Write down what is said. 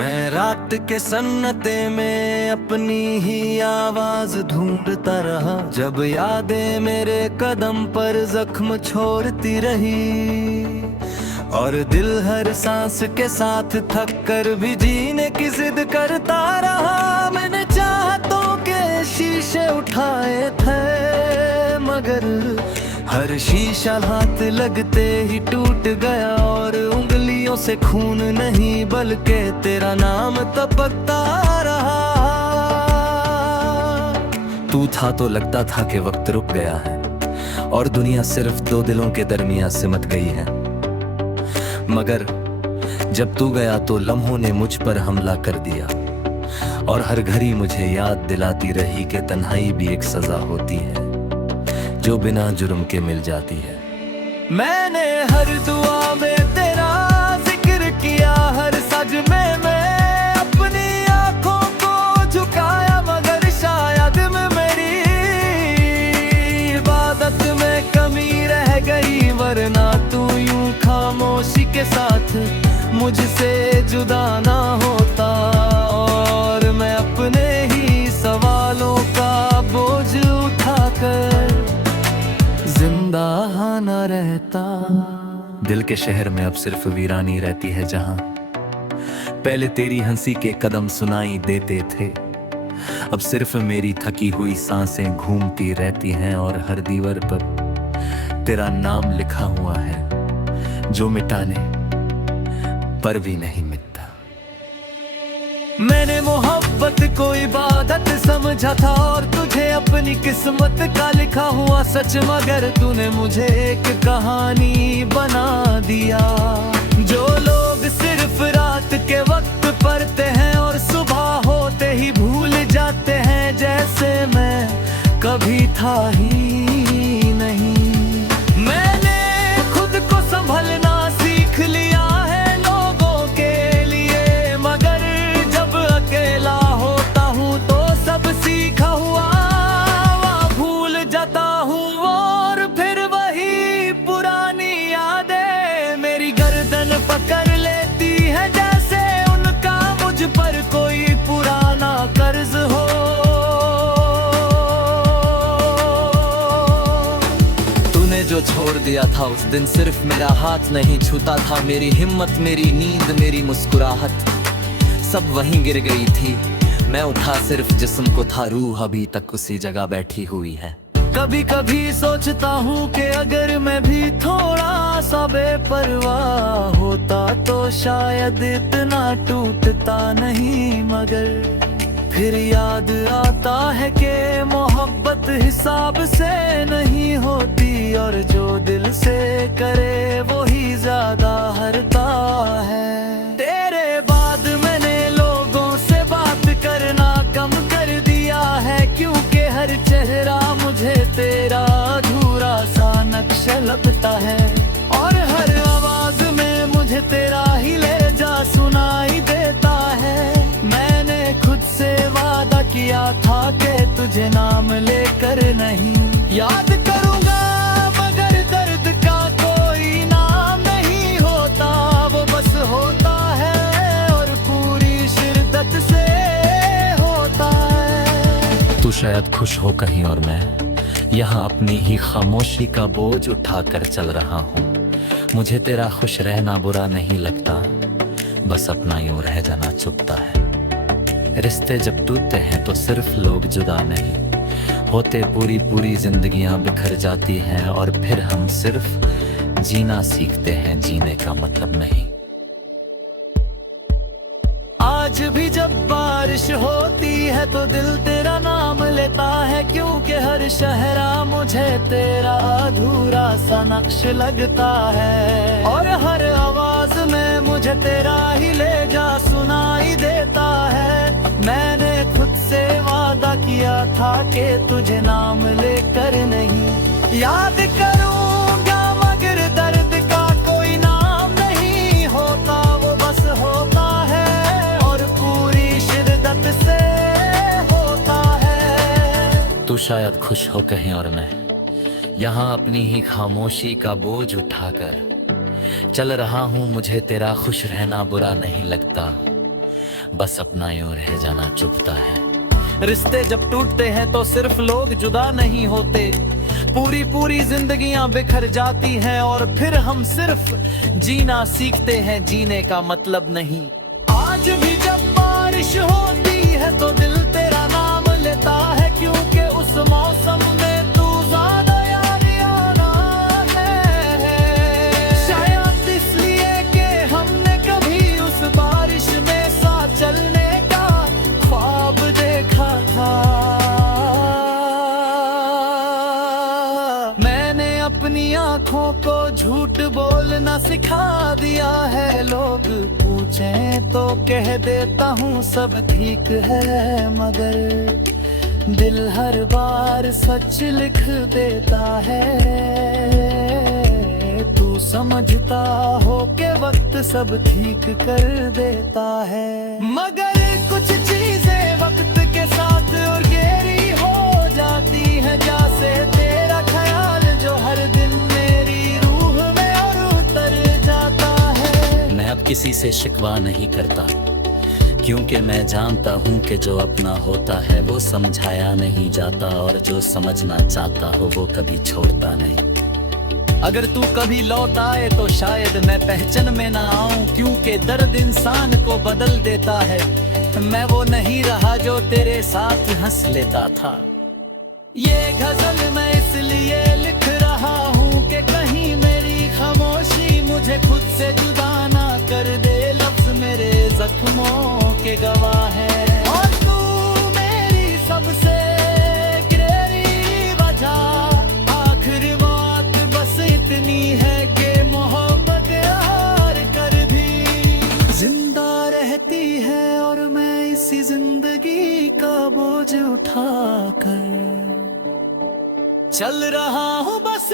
मैं रात के सन्नाटे में अपनी ही आवाज ढूंढता रहा, जब यादें मेरे कदम पर जख्म छोड़ती रही। और दिल हर सांस के साथ थक कर भी जीने की जिद करता रहा। मैंने चाहतों के शीशे उठाए थे, मगर हर शीशा हाथ लगते ही टूट गया। और उंगलियों से खून नहीं बल्कि तेरा नाम तपकता रहा। तू था तो लगता था कि वक्त रुक गया है और दुनिया सिर्फ दो दिलों के दरमियान सिमट गई है। मगर जब तू गया तो लम्हों ने मुझ पर हमला कर दिया, और हर घड़ी मुझे याद दिलाती रही कि तन्हाई भी एक सजा होती है जो बिना जुर्म के मिल जाती है। मैंने हर दुआ में तेरा जिक्र किया, हर सजमे में अपनी आंखों को झुकाया, मगर शायद में मेरी इबादत में कमी रह गई। वरना तू यूं खामोशी के साथ मुझसे जुदा ना होता, और मैं अपने ही सवालों का बोझ उठाकर जिंदा न रहता। दिल के शहर में अब सिर्फ वीरानी रहती है, जहां पहले तेरी हंसी के कदम सुनाई देते थे, अब सिर्फ मेरी थकी हुई सांसें घूमती रहती हैं। और हर दीवार पर तेरा नाम लिखा हुआ है जो मिटाने पर भी नहीं मिटता। मैंने मोहब्बत को इबादत समझा था और तुझे अपनी किस्मत का लिखा हुआ सच, मगर तूने मुझे एक कहानी बना दिया। जो लोग सिर्फ रात के वक्त पढ़ते हैं और सुबह होते ही भूल जाते हैं, जैसे मैं कभी था ही नहीं। मैंने खुद को संभलना सीख लिया है लोगों के लिए, मगर जब अकेला होता हूँ तो सब सीखा हुआ भूल जाता हूँ। और फिर वही पुरानी यादें मेरी गर्दन पकड़ लेती है, जैसे उनका मुझ पर कोई पुराना कर्ज हो। तूने जो छोड़ दिया था उस दिन सिर्फ मेरा हाथ नहीं छूता था, मेरी हिम्मत, मेरी नींद, मेरी मुस्कुराहट सब वहीं गिर गई थी। मैं उठा सिर्फ जिस्म को था, रूह अभी तक उसी जगह बैठी हुई है। कभी कभी सोचता हूँ कि अगर मैं भी थोड़ा सा बेपरवाह होता तो शायद इतना टूटता नहीं। मगर फिर याद आता है कि मोहब्बत हिसाब से नहीं होती, और जो दिल से करे वो ही ज्यादा हरता है। तेरे बाद मैंने लोगों से बात करना कम कर दिया है, क्योंकि हर चेहरा मुझे तेरा अधूरा सा नक्शा लगता है। और हर आवाज में मुझे तेरा ही लहजा सुनाई देता है। मैंने खुद से वादा किया था कि तुझे नाम लेकर नहीं याद करूंगा, मगर दर्द का कोई नाम नहीं होता, वो बस होता है और पूरी शिद्दत से होता है। तू शायद खुश हो कहीं और मैं यहाँ अपनी ही खामोशी का बोझ उठाकर चल रहा हूँ। मुझे तेरा खुश रहना बुरा नहीं लगता, बस अपना यूं रह जाना चुभता है। रिश्ते जब टूटते हैं तो सिर्फ लोग जुदा नहीं होते, पूरी पूरी जिंदगियां बिखर जाती हैं, और फिर हम सिर्फ जीना सीखते हैं, जीने का मतलब नहीं। आज भी जब बारिश होती है तो दिल तेरा नाम लेता है, क्योंकि हर शहरा मुझे तेरा अधूरा सा नक्श लगता है। और हर आवाज में मुझे तेरा ही लहजा सुनाई देता है। मैंने खुद से वादा किया था कि तुझे नाम लेकर नहीं याद करूंगा, मगर दर्द का कोई नाम नहीं होता, वो बस होता है और पूरी शिद्दत से होता है। तू शायद खुश हो कहीं और मैं यहाँ अपनी ही खामोशी का बोझ उठाकर चल रहा हूँ। मुझे तेरा खुश रहना बुरा नहीं लगता, बस अपना यूं रह जाना चुभता है। रिश्ते जब टूटते हैं तो सिर्फ लोग जुदा नहीं होते, पूरी पूरी जिंदगियां बिखर जाती हैं और फिर हम सिर्फ जीना सीखते हैं, जीने का मतलब नहीं। आज भी जब बारिश होती है तो दिल तेरा नाम लेता है, क्योंकि उस मौसम में तू ज्यादा यारियाना है। शायद इसलिए कि हमने कभी उस बारिश में साथ चलने का ख्वाब देखा था। मैंने अपनी आंखों को झूठ बोलना सिखा दिया है, लोग पूछें तो कह देता हूँ सब ठीक है, मगर दिल हर बार सच लिख देता है। तू समझता हो के वक्त सब ठीक कर देता है, मगर कुछ चीजें वक्त के साथ और गहरी हो जाती है, जैसे तेरा ख्याल जो हर दिन मेरी रूह में और उतर जाता है। मैं अब किसी से शिकवा नहीं करता, क्योंकि मैं जानता हूँ कि जो अपना होता है वो समझाया नहीं जाता, और जो समझना चाहता हो वो कभी छोड़ता नहीं। अगर तू कभी लौट आए तो शायद मैं पहचान में ना आऊं, क्योंकि दर्द इंसान को बदल देता है। मैं वो नहीं रहा जो तेरे साथ हंस लेता था। ये गजल मैं इसलिए लिख रहा हूँ कि कहीं मेरी खामोशी मुझे खुद से जुदा ना कर दे, लफ्ज मेरे जख्मों के गवाह है, और तू मेरी सबसे गहरी वजह। आखिर बात बस इतनी है कि मोहब्बत हार कर भी जिंदा रहती है, और मैं इसी जिंदगी का बोझ उठा कर चल रहा हूँ बस।